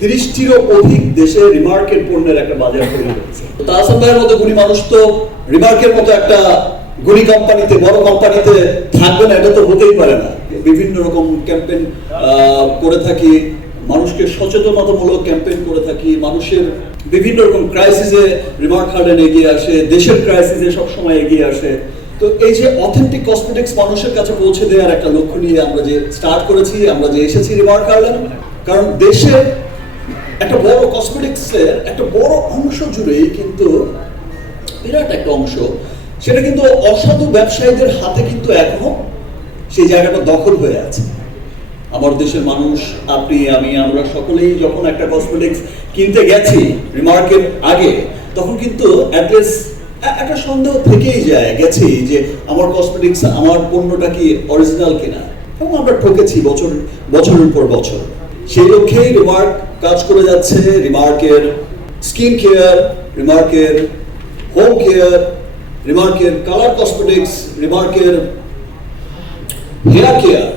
তিরিশটিরও অধিক দেশে রিমার্কেট পণ্যের একটা বাজার তৈরি হয়েছে। তাহসান ভাইয়ের মতো গুণী মানুষ তো রিমার্কের মতো একটা গুণী কোম্পানিতে বড় কোম্পানিতে থাকবে না, এটা তো হতেই পারে না। বিভিন্ন রকম ক্যাম্পেইন করে থাকি, মানুষকে সচেতনতামূলক ক্যাম্পেইন করে থাকি, মানুষের বিভিন্ন রকম ক্রাইসিসে রিমার্ক হার্ডেন এগিয়ে আসে, দেশের ক্রাইসিসে সবসময় এগিয়ে আসে। তো এই যে অথেন্টিক কসমেটিক্স মানুষের কাছে পৌঁছে দেওয়ার একটা লক্ষ্য নিয়ে আমরা যে স্টার্ট করেছি, আমরা যে এসেছি রিমার্ক হার্ডেন কারণ দেশের একটা বড় কসমেটিক্সের একটা বড় অংশ জুড়েই কিন্তু বিরাট একটা অংশ, সেটা কিন্তু অসাধু ব্যবসায়ীদের হাতে কিন্তু এখনও সেই জায়গাটা দখল হয়ে আছে। আমার দেশের মানুষ, আপনি, আমি, আমরা সকলেই যখন একটা কসমেটিক্স কিনতে গেছি রিমার্কের আগে, তখন কিন্তু একটা সন্দেহ থেকেই যায়, গেছি যে আমার কসমেটিক্স আমার পণ্যটা কি অরিজিনাল কিনা? এবং আমরা ঠকেছি বছর, বছরের পর বছর। সেই লক্ষ্যেই রিমার্ক কাজ করে যাচ্ছে রিমার্কের স্কিন কেয়ার রিমার্কের হোম কেয়ার রিমার্কের কালার কসমেটিক্স রিমার্কের হেয়ার কেয়ার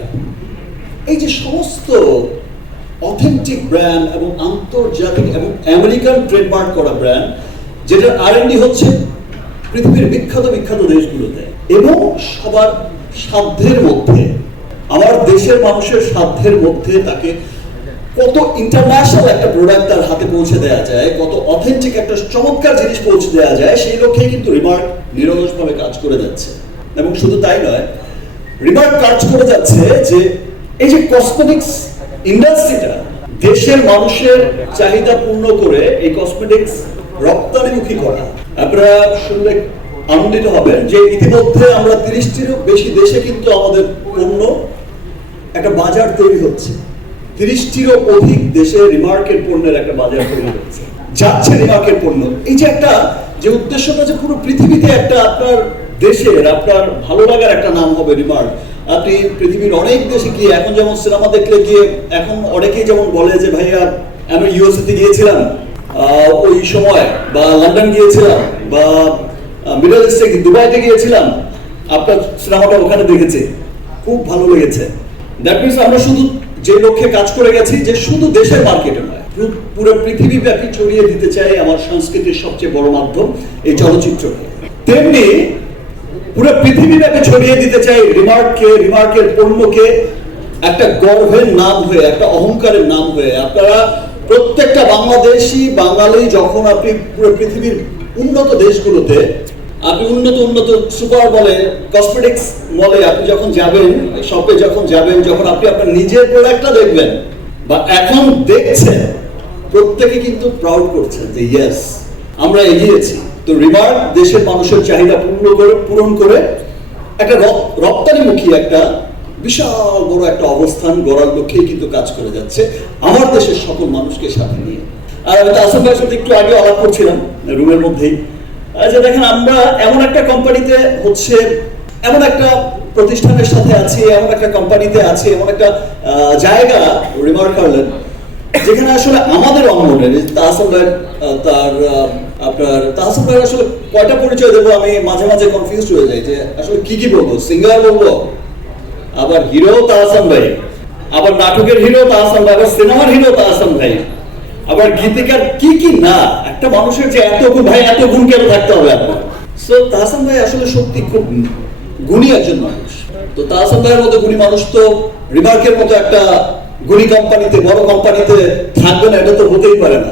এই যে সমস্ত অথেন্টিক ব্র্যান্ড এবং আন্তর্জাতিক এবং আমেরিকান ট্রেডমার্ক করা ব্র্যান্ড যেটার আর হচ্ছে পৃথিবীর বিখ্যাত বিখ্যাত দেশগুলোতে। এবং সবার সাধ্যের মধ্যে, আমার দেশের মানুষের সাধ্যের মধ্যে তাকে কত ইন্টারন্যাশনাল একটা প্রোডাক্ট তার হাতে পৌঁছে দেওয়া যায়, কত অথেন্টিক একটা চমৎকার জিনিস পৌঁছে দেওয়া যায়, সেই লক্ষ্যে কিন্তু রিমার্ক নিরলসভাবে কাজ করে যাচ্ছে। এবং শুধু তাই নয় রিমার্ক কাজ করে যাচ্ছে যে এই যে কসমেটিক্স ইন্ডাস্ট্রিটা দেশের মানুষের চাহিদা পূর্ণ করে এই কসমেটিক্স রপ্তানিমুখী করা। আপনারা শুনলে আনন্দিত হবেন যে ইতিমধ্যে আমরা তিরিশটিরও বেশি দেশে কিন্তু আমাদের পণ্য একটা বাজার তৈরি হচ্ছে। তিরিশটিরও অধিক দেশে রিমার্কের পণ্যের একটা বাজার তৈরি হচ্ছে। যাচ্ছে রিমার্কের পণ্য। এই যে একটা, যে উদ্দেশ্যটা যে পুরো পৃথিবীতে একটা আপনার দেশের, আপনার ভালো লাগার একটা নাম হবে রিমার্ক। আপনি পৃথিবীর অনেক দেশে গিয়ে, এখন যেমন সিনেমা দেখলে গিয়ে, এখন অনেকেই যেমন বলে যে, ভাইয়া, আমি ইউএসএ তে গিয়েছিলাম ওই সময়, বা লন্ডন গিয়েছিলাম, বা মিডল ইস্টে দুবাইতে গিয়েছিলাম, আপনার সিনেমাটা ওখানে দেখেছি। খুব ভালো লেগেছে। দ্যাট মিনস আমরা শুধু যে লক্ষ্যে কাজ করে গেছি, যে শুধু দেশের মার্কেটে নয়, পুরো- পুরো পৃথিবী ব্যাপী ছড়িয়ে দিতে চাই আমার সংস্কৃতির সবচেয়ে বড় মাধ্যম এই চলচ্চিত্রকে তেমনি পুরো পৃথিবী ব্যাপী ছড়িয়ে দিতে চাই রিমার্ককে রিমার্কের পণ্যকে একটা গর্বের নাম হয়ে, একটা অহংকারের নাম হয়ে। আপনারা প্রত্যেকটা বাংলাদেশি, বাঙালি, যখন আপনি পুরো পৃথিবীর উন্নত দেশগুলোতে আপনি উন্নত উন্নত সুপার বলে কসমেটিক্স মলে আপনি যখন যাবেন শপে যখন যাবেন, যখন আপনি আপনার নিজের প্রোডাক্টটা দেখবেন, বা এখন দেখছেন, প্রত্যেকে কিন্তু প্রাউড করছেন যে ইয়েস আমরা এগিয়েছি। তো রিমার্ক দেশের মানুষের চাহিদা পূর্ণ করে, পূরণ করে একটা রপ্তানিমুখী একটা বিশাল বড় একটা অবস্থান গড়ার লক্ষ্যেই কিন্তু কাজ করে যাচ্ছে আমার দেশের সকল মানুষকে সাথে নিয়ে। আর আমি আসল ভাইয়ের সাথে একটু আগে আলাপ করছিলাম, রুমের মধ্যেই। যে দেখেন, আমরা এমন একটা কোম্পানিতে হচ্ছে, এমন একটা প্রতিষ্ঠানের সাথে আছি, এমন একটা কোম্পানিতে আছি, এমন একটা জায়গা রিমার্ক করলেন, যেখানে আসলে আমাদের অঙ্গনে তাহসান তার আপনার, তাহসান ভাই আসলে কয়টা পরিচয় দেবো, আমি মাঝে মাঝে কনফিউজ হয়ে যাই যে আসলে কি কি বলব সিঙ্গার বলব, আবার হিরো তাহসান ভাই, আবার নাটকের হিরো তাহসান ভাই, আবার সিনেমার হিরো তাহসান ভাই। আবার গীতিকার কি কি না? একটা মানুষের যে এত গুণ, ভাই, এত গুণ কেন থাকতে হবে আপনার? সো তাহসান ভাই আসলে সত্যি খুব গুণী একজন মানুষ। তো তাহসান ভাইয়ের মতো গুণী মানুষ তো রিমার্কের মতো একটা গুণী কোম্পানিতে বড় কোম্পানিতে থাকবে না, এটা তো হতেই পারে না।